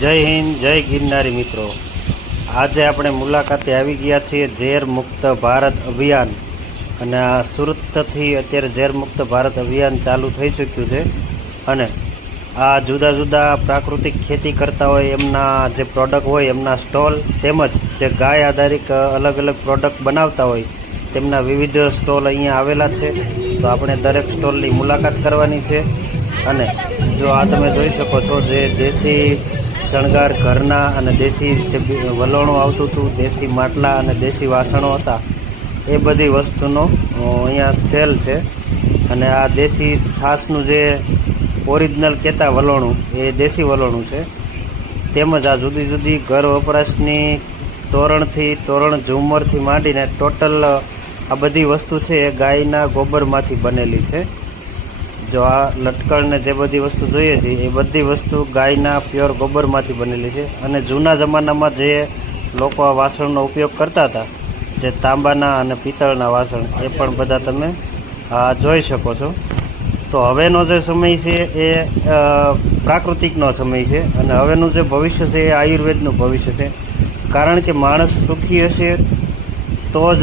જય હિન્દ, જય ગિરનારી મિત્રો. આજે આપણે મુલાકાતે આવી ગયા છીએ ઝેર મુક્ત ભારત અભિયાન. અને આ સુરતથી અત્યારે ઝેર મુક્ત ભારત અભિયાન ચાલુ થઈ ચૂક્યું છે. અને આ જુદા જુદા પ્રાકૃતિક ખેતી કરતા હોય એમના જે પ્રોડક્ટ હોય, એમના સ્ટોલ તેમજ જે ગાય આધારિત અલગ અલગ પ્રોડક્ટ બનાવતા હોય, તેમના વિવિધ સ્ટોલ અહીંયા આવેલા છે. તો આપણે દરેક સ્ટોલની મુલાકાત કરવાની છે. અને જો આ તમે જોઈ શકો છો જે દેશી શણગાર ઘરના અને દેશી બી આવતું હતું, દેશી માટલા અને દેશી વાસણો હતા, એ બધી વસ્તુનો અહીંયા સેલ છે. અને આ દેશી છાશનું જે ઓરિજિનલ કહેતા વલોણું, એ દેશી વલોણું છે. તેમજ આ જુદી જુદી ઘર વપરાશની તોરણથી, તોરણ ઝુમરથી માંડીને ટોટલ આ બધી વસ્તુ છે એ ગાયના ગોબરમાંથી બનેલી છે. જો આ લટકણ ને જે બધી વસ્તુ જોઈએ છે, એ બધી વસ્તુ ગાયના પ્યોર ગોબરમાંથી બનેલી છે અને જૂના જમાનામાં જે લોકો આ વાસણનો ઉપયોગ કરતા હતા, જે તાંબાના અને પિત્તળના વાસણ, એ પણ બધા તમે જોઈ શકો છો. તો હવેનો જે સમય છે એ પ્રાકૃતિકનો સમય છે અને હવેનું જે ભવિષ્ય છે એ આયુર્વેદનું ભવિષ્ય છે. કારણ કે માણસ સુખી હશે તો જ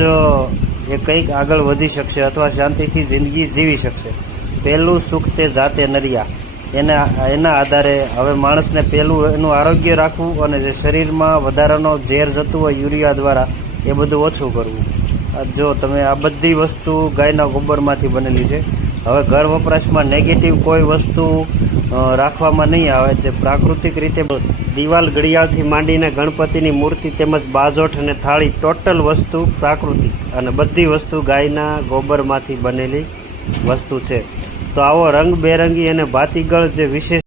એ કંઈક આગળ વધી શકશે અથવા શાંતિથી જિંદગી જીવી શકશે. પહેલું સુખ તે જાતે નરિયા. એના એના આધારે હવે માણસને પહેલું એનું આરોગ્ય રાખવું અને જે શરીરમાં વધારાનો ઝેર જતું હોય યુરિયા દ્વારા એ બધું ઓછું કરવું. જો તમે આ બધી વસ્તુ ગાયના ગોબરમાંથી બનેલી છે. હવે ઘર વપરાશમાં નેગેટિવ કોઈ વસ્તુ રાખવામાં નહીં આવે. જે પ્રાકૃતિક રીતે દિવાલ ઘડિયાળથી માંડીને ગણપતિની મૂર્તિ તેમજ બાજોઠ અને થાળી ટોટલ વસ્તુ પ્રાકૃતિક. અને બધી વસ્તુ ગાયના ગોબરમાંથી બનેલી વસ્તુ છે. તો આવો રંગબેરંગી અને ભાતીગળ જે વિશેષ